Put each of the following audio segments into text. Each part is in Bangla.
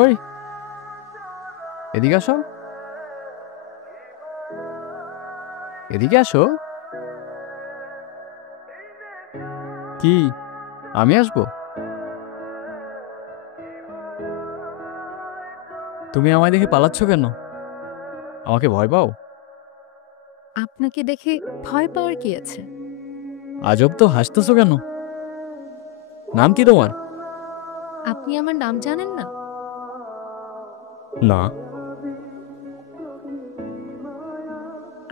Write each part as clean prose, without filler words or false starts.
ওই এদিকে আসো, এদিকে আসো। কি আমি আসবো? তুমি আমায় দেখে পালাচ্ছ কেন? আমাকে ভয় পাও? আপনাকে দেখে ভয় পাওয়ার কি আছে? আজব তো, হাসতেছো কেন? নাম কি তোমার? আপনি আমার নাম জানেন না? না।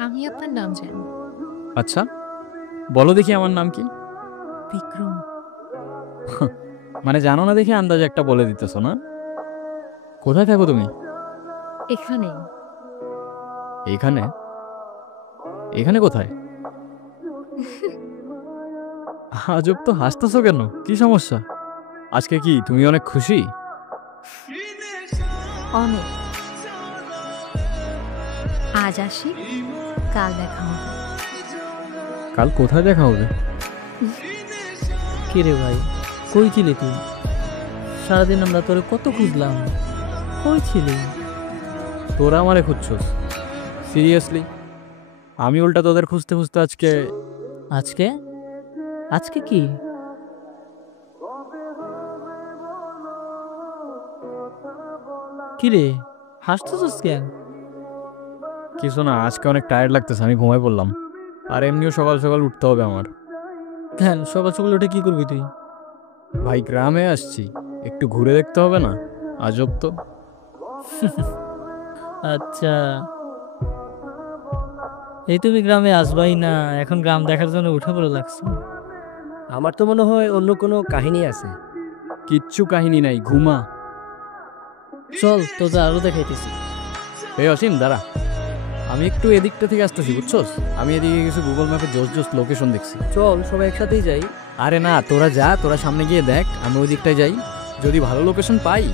আমি আপনার নাম জানি। আচ্ছা, বলো দেখি আমার নাম কি? বিক্রম। মানে জানো না দেখে আন্দাজে একটা বলে দিতেছো না? কোথায় থাকো তুমি? এখানেই। এইখানে? এখানে কোথায়? আজব তো, হাসতেছো কেন? কি সমস্যা? আজকে কি তুমি অনেক খুশি? অনেক। আজ আসি, কাল দেখা হবে। কাল কোথায় দেখা হবে? কে রে ভাই, কই ছিলি তুই? সারাদিন আমরা তোরে কত খুঁজলাম, কই ছিলি? তোরা আমারে খুঁজছস? সিরিয়াসলি? আমি উল্টা তোদের খুঁজতে খুঁজতে আজকে। আজকে? আজকে কি? কি রে, হাসতেছিস কেন? কিছু না, আজকে অনেক টায়ার্ড লাগতেছে, আমি ঘুমাই পড়লাম। আর এমনিও সকাল সকাল উঠতে হবে আমার। কেন সকাল সকাল উঠে কি করবি তুই? ভাই গ্রামে আসছি, একটু ঘুরে দেখতে হবে না? আজব তো। আচ্ছা, এই তুমি গ্রামে আসবাই না, এখন গ্রাম দেখার জন্য উঠে পড়ে লাগছো? আমার তো মনে হয় অন্য কোনো কাহিনী আছে। কিচ্ছু কাহিনী নাই, ঘুমা। চল তোদের আরো দেখাইতেছি। এই অসীম দাঁড়া, আমি একটু এদিকটা থেকে আসতেছি, বুঝছস? আমি এদিকে কিছু গুগল ম্যাপে জোস জোস লোকেশন দেখছি। চল সবাই একসাথেই যাই। আরে না, তোরা যা, তোরা সামনে গিয়ে দেখ, আমি ওই দিকটায় যাই। যদি ভালো লোকেশন পাই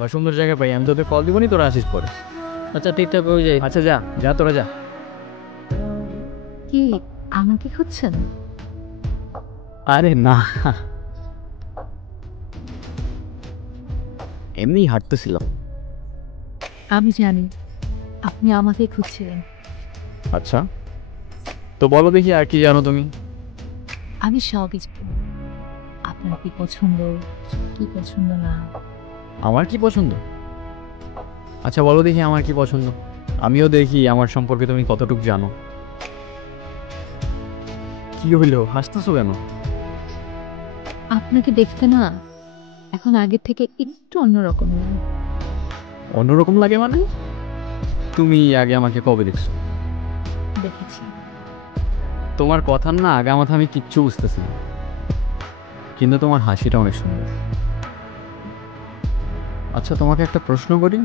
বা সুন্দর জায়গা পাই, আমি তোদের কল দিবনি, তোরা আসিস পরে। আচ্ছা ঠিকঠাক হয়ে যায়। আচ্ছা যা যা, তোরা যা। কি আমাকে খুঁজছেন? আরে না, এমনি হাঁটতেছিলাম। আমি জানি আপনি আমাকে খুঁজছিলেন। আচ্ছা, তো বলো দেখি আর কি জানো তুমি? আমি সবই জানি। আপনার কি পছন্দ, কি পছন্দ না। আমার কি পছন্দ? আচ্ছা বলো দেখি আমার কি পছন্দ, আমিও দেখি আমার সম্পর্কে তুমি কতটুকু জানো। কি হইলো, হাসতেছো কেন? আপনাকে দেখতে না এখন আগের থেকে একটু অন্যরকম লাগে। অন্যরকম লাগে মানে? তুমি আগে আমাকে কবে দেখছো? দেখেছি। তোমার কথার না আগা মাথা আমি কিচ্ছু বুঝতেছি না, কিন্তু তোমার হাসিটা অনেক সুন্দর। আচ্ছা তোমাকে একটা প্রশ্ন করি,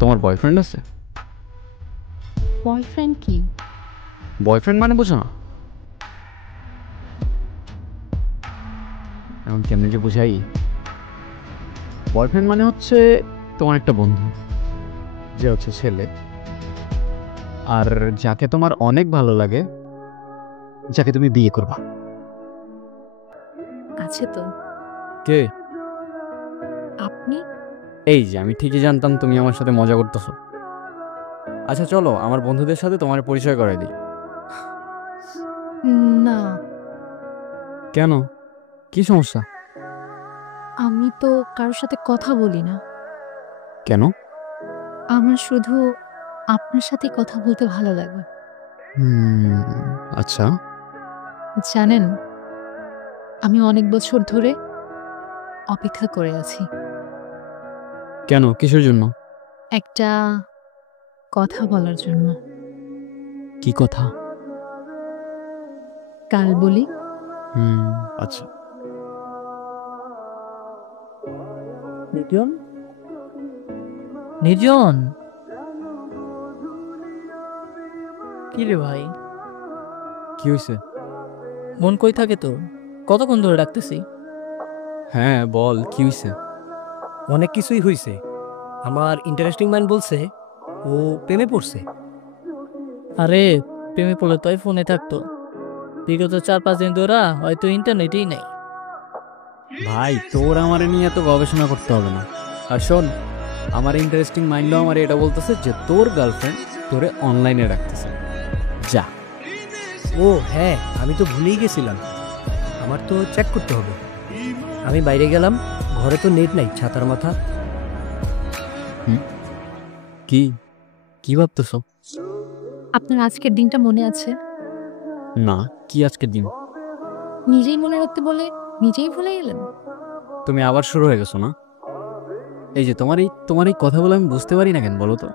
তোমার বয়ফ্রেন্ড আছে? বয়ফ্রেন্ড কি? বয়ফ্রেন্ড মানে বুঝো না? এখন কেমনি যে বুঝাই। বয়ফ্রেন্ড মানে হচ্ছে তোমার একটা বন্ধু, যে হচ্ছে ছেলে, আর যাকে তোমার অনেক ভালো লাগে, যাকে তুমি বিয়ে করবা। আছে তো। কে? আপনি? এই যে আমি ঠিকই জানতাম তুমি আমার সাথে মজা করতেছো। আচ্ছা চলো আমার বন্ধুদের সাথে তোমার পরিচয় করাই দিই। না, কেন, কি সমস্যা? আমি তো কারোর সাথে কথা বলি না। কেন? আমার শুধু আপনার সাথে কথা বলতে ভালো লাগে। আচ্ছা। জানেন, আমি অনেক বছর ধরে অপেক্ষা করে আছি কেন, কিসের জন্য? একটা কথা বলার জন্য। কি কথা? কাল বলি। আচ্ছা। নির্জন, নির্জন, কি রে ভাই, কি হয়েছে? মন কই থাকে তো? কতক্ষণ ধরে ডাকতেছি। হ্যাঁ বল, কি হয়েছে? অনেক কিছুই হয়েছে। আমার ইন্টারেস্টিং মাইন্ড বলছে ও প্রেমে পড়ছে। আরে প্রেমে পড়লে তো ফোনে থাকতো, বিগত 4-5 দিন ধরে হয়তো ইন্টারনেটেই নেই। ভাই তোর আমারে নিয়ে এত গবেষণা করতে হবে না। আর শোন, আমার ইন্টারেস্টিং মাইন্ডও আমার এটা বলতেছে যে তোর গার্লফ্রেন্ড তোরে অনলাইনে রাখতেছে। যা। ও হ্যাঁ, আমি তো ভুলেই গেছিলাম, আমার তো চেক করতে হবে। আমি বাইরে গেলাম, ঘরে তো নেট নাই, ছাতার মাথা। কি কি ভাবতেছ? আপনার আজকের দিনটা মনে আছে? না, কি আজকের দিন? নিজেই মনে রাখতে বলে নিজেই ভুলে গেলেন। তুমি আবার শুরু হয়ে গেছো না? এই যে তোমার এই কথা বলে আমি বুঝতে পারি না কেন বলো তো?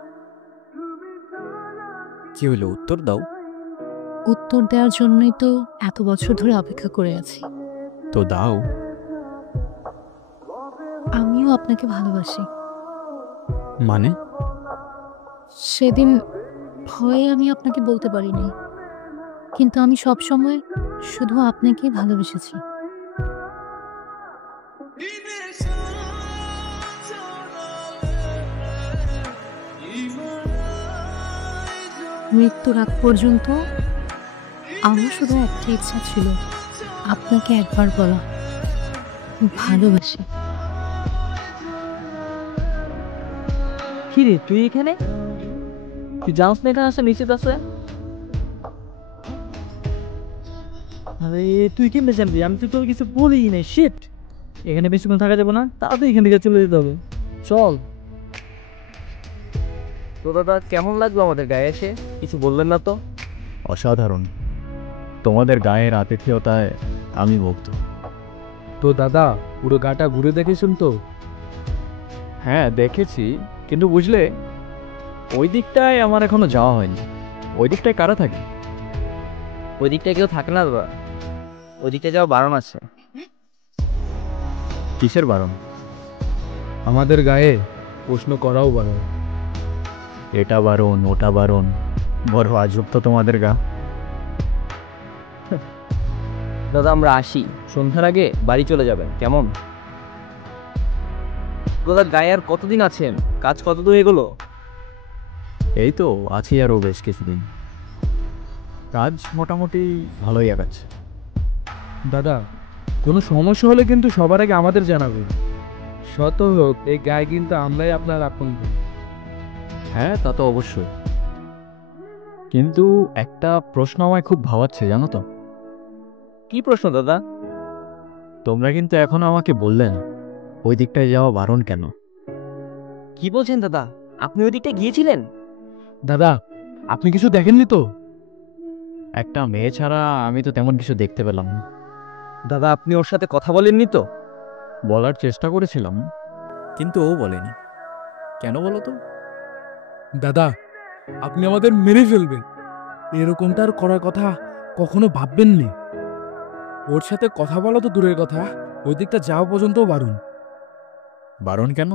কি হইলো, উত্তর দাও। উত্তর দেওয়ার জন্যই তো এত বছর ধরে অপেক্ষা করে আছি। তো দাও। আমিও আপনাকে ভালোবাসি। মানে? সেদিন ভয়ে আমি আপনাকে বলতে পারিনি, কিন্তু আমি সব সময় শুধু আপনাকেই ভালোবেসেছি। মৃত্যুর আগ পর্যন্ত আমার শুধু একটা ইচ্ছা ছিল, আপনাকে একবার বলা ভালোবাসি। কি রে তুই এখানে? তুই জানোস না এখানে আসা নিশ্চিত আছে? আরে তুই কেমনে জানবি? আমি তো তোর কিছু বলি নাই। শিট, এখানে বেশিক্ষণ থাকা যাবে না, তাড়াতাড়ি এখান থেকে চলে যেতে হবে। চল। তো দাদা কেমন লাগলো আমাদের গায়ে এসে? কিছু বললেন না তো? অসাধারণ, তোমাদের গায়ের আতিথেয়তায় আমি মুগ্ধ। তো দাদা, পুরো গাটা ঘুরে দেখেছেন তো? হ্যাঁ দেখেছি, কিন্তু বুঝলে ওই দিকটায় আমার এখনো যাওয়া হয়নি। ওই দিকটায় কারা থাকে? ওই দিকটায় কেউ থাকে না দাদা, ওই দিকটায় যাওয়া বারণ আছে। কিসের বারণ? আমাদের গায়ে প্রশ্ন করাও বারণ। এটা বারণ, ওটা বারণ, বড় আজব তো তোমাদের গা। দাদা আমরা আসি, সন্ধ্যার আগে বাড়ি চলে যাবেন কেমন? দাদা গায়ে আর কতদিন আছেন? কাজ কতদূর এগোলো? এই তো আছি আরও বেশ কিছুদিন। কাজ মোটামুটি ভালোই আগাচ্ছে। দাদা, কোনো সমস্যা হলে কিন্তু সবার আগে আমাদের জানাবেন। শত হোক, এই গায়ে কিন্তু আমরাই আপনার আপন। হ্যাঁ তা তো অবশ্যই, কিন্তু একটা প্রশ্ন আমায় খুব ভাবাচ্ছে জানো তো। কি প্রশ্ন দাদা? তোমরা কিন্তু এখনো আমাকে বললেন ওই দিকটায় যাওয়া বারণ কেন? কি বলছেন দাদা? আপনি ওই দিকটা গিয়েছিলেন? দাদা, আপনি কিছু দেখেননি তো? একটা মেয়ে ছাড়া আমি তো তেমন কিছু দেখতে পেলাম না। দাদা আপনি ওর সাথে কথা বলেননি তো? বলার চেষ্টা করেছিলাম, কিন্তু ও বলেনি। কেন বলো তো? দাদা, আপনি আমাদের মেরে ফেলবেন, এরকমটা আর করার কথা কখনো ভাববেননি। ওর সাথে কথা বলা তো দূরের কথা, ওই দিকটা যাওয়া পর্যন্ত বারণ। বারণ কেন?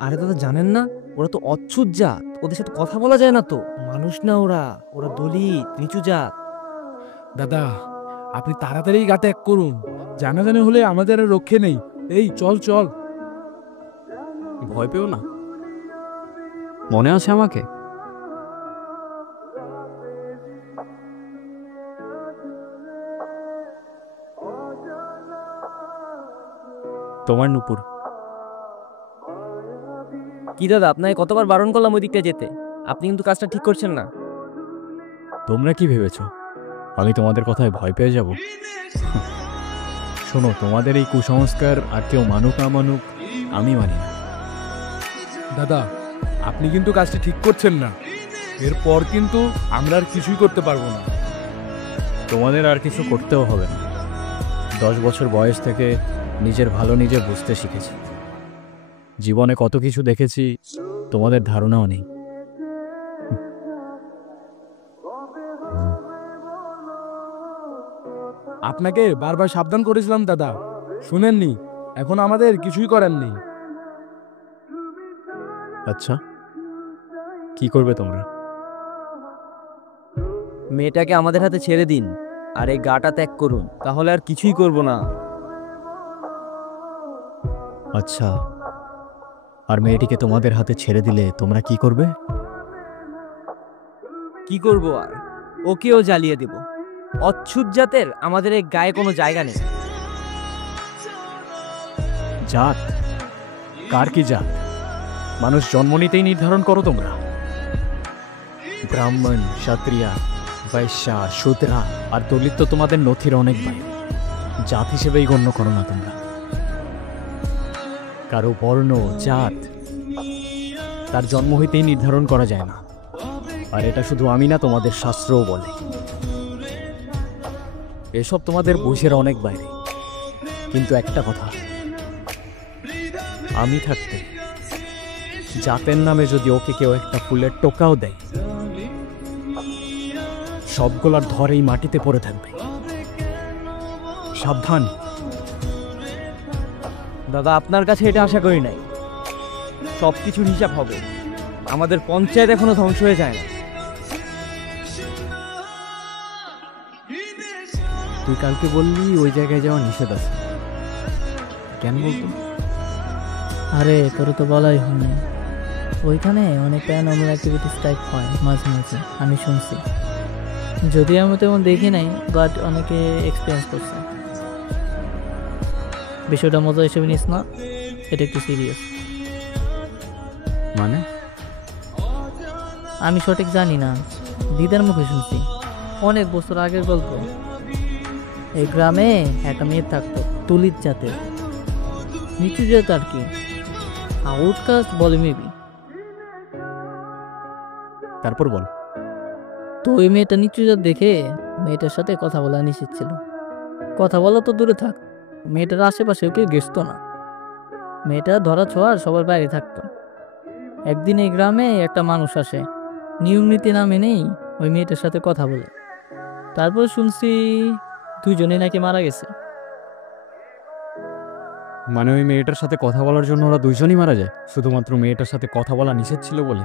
আরে দাদা জানেন না, ওরা তো অচ্ছুত জাত, ওদের সাথে কথা বলা যায় না তো। মানুষ না ওরা, ওরা দলিত নিচু জাত। দাদা, আপনি তাড়াতাড়ি গা ত্যাগ করুন, জানাজানি হলে আমাদের আর রক্ষে নেই। এই চল চল। ভয় পেও না, মনে আছে আমাকে? তোমার নুপুর। কি দাদা আপনাকে কতবার বারণ করলাম ওই দিকটা যেতে, আপনি কিন্তু কাজটা ঠিক করছেন না। তোমরা কি ভেবেছো আমি তোমাদের কথায় ভয় পেয়ে যাব? শোনো, তোমাদের এই কুসংস্কার আর কেউ মানুক না মানুক আমি মানি না। দাদা, আপনি কিন্তু কাজটা ঠিক করছেন না, এরপর কিন্তু আমরা আর কিছুই করতে পারবো না। তোমাদের আর কিছু করতেও হবে না। 10 বছর বয়স থেকে নিজের ভালো নিজে বুঝতে শিখেছি। জীবনে কত কিছু দেখেছি, তোমাদের ধারণাও নেই। আপনাকে বারবার সাবধান করেছিলাম দাদা, শুনেননি। এখন আমাদের কিছুই করার নেই। আচ্ছা, কি করবে তোমরা? মেয়েটাকে আমাদের হাতে ছেড়ে দিন আর এই গাটা ত্যাগ করুন, তাহলে আর কিছুই করব না। আচ্ছা, আর মেয়েটিকে তোমাদের হাতে ছেড়ে দিলে তোমরা কি করবে? কি করব আর, ওকেও জ্বালিয়ে দেব। অচ্ছুত জাতের আমাদের এই গায়ে কোনো জায়গা নেই। জাত? কার কি জাত? মানুষ জন্ম নিতেই নির্ধারণ করো তোমরা। ব্রাহ্মণ, ক্ষত্রিয়া, বৈশ্যা, শূদ্রা আর দলিত তো তোমাদের নথির অনেক বাইরে। জাত হিসেবেই গণ্য করো না তোমরা। কারো বর্ণ, জাত তার জন্ম হইতেই নির্ধারণ করা যায় না। আর এটা শুধু আমি না, তোমাদের শাস্ত্রও বলে। এসব তোমাদের বুঝের অনেক বাইরে। কিন্তু একটা কথা, আমি থাকতে জাতের নামে যদি ওকে কেউ একটা ফুলের টোকাও দেয়, সবগুলার ধরেই মাটিতে পড়ে থাকবে। সাবধান। দাদা, আপনার কাছে এটা আশা করি নাই। সব কিছুর হিসাব হবে। আমাদের পঞ্চায়েত এখনো ধ্বংস হয়ে যায় না। তুই কালকে বললি ওই জায়গায় যাওয়া নিষেধ আছে, কেন বলতো? আরে তোর তো বলাই হয়নি। ওইখানে অনেক প্যারানর্মাল অ্যাক্টিভিটিস টাইপ হয় মাঝে মাঝে, আমি শুনছি। যদি আমি তেমন দেখি নাই, বাট অনেকে এক্সপিরিয়েন্স করছে। বিষয়টা মজা হিসেবে নিস না, এটা একটু সিরিয়াস। মানে? আমি সঠিক জানি না, দিদার মুখে শুনছি। অনেক বছর আগের গল্প। এই গ্রামে একটা মেয়ে থাকতো, তুলিত জাতের, নিচু জাত আর কি, আউটকাস্ট বলে মেবি। তারপর বল। তো ওই মেয়েটা নিচু জাত দেখে মেয়েটার সাথে কথা বলা নিষেধ ছিল। কথা বলা তো দূরে থাক, মেয়েটার আশেপাশেও কেউ গেছতো না। মেয়েটা ধরা ছোঁয়ার সবার বাইরে থাকতো। একদিন এই গ্রামে একটা মানুষ আসে, নিয়ম নীতি না মেনেই ওই মেয়েটার সাথে কথা বলে। তারপর শুনছি দুইজনে নাকি মারা গেছে। মানে ওই মেয়েটার সাথে কথা বলার জন্য ওরা দুইজনই মারা যায়, শুধুমাত্র মেয়েটার সাথে কথা বলা নিষেধ ছিল বলে?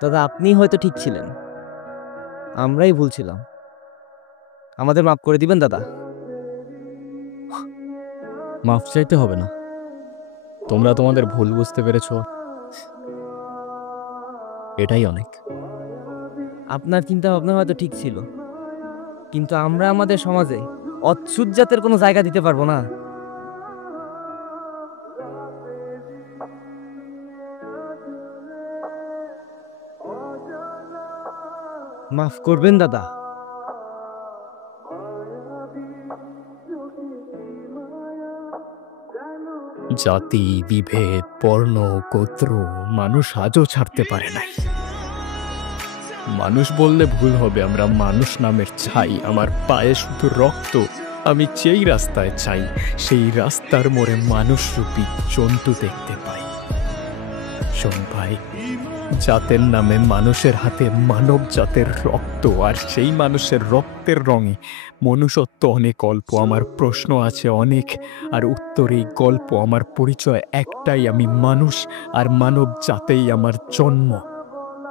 দাদা, আপনি হয়তো ঠিক ছিলেন, আমরাই ভুল ছিলাম। আমাদের মাফ করে দিবেন দাদা। মাফ চাইতে হবে না, তোমরা তোমাদের ভুল বুঝতে পেরেছো, এটাই অনেক। আপনার চিন্তা ভাবনা হয়তো ঠিক ছিল, কিন্তু আমরা আমাদের সমাজে অচ্ছুত জাতের কোনো জায়গা দিতে পারবো না। মাফ করবেন দাদা। জাতি, বিভেদ, বর্ণ, গোত্র মানুষ আজও ছাড়তে পারে নাই। মানুষ বললে ভুল হবে, আমরা মানুষ নামের ছাই। আমার পায়ে শুধু রক্ত। আমি যেই রাস্তায় চাই, সেই রাস্তার মোড়ে মানুষরূপী জন্তু দেখতে পাই। শোন ভাই, জাতের নামে মানুষের হাতে মানব জাতের রক্ত, আর সেই মানুষের রক্তের রঙে মনুষ্যত্ব অনেক অল্প। আমার প্রশ্ন আছে অনেক, আর উত্তর এই গল্প। আমার পরিচয় একটাই, আমি মানুষ, আর মানব জাতেই আমার জন্ম।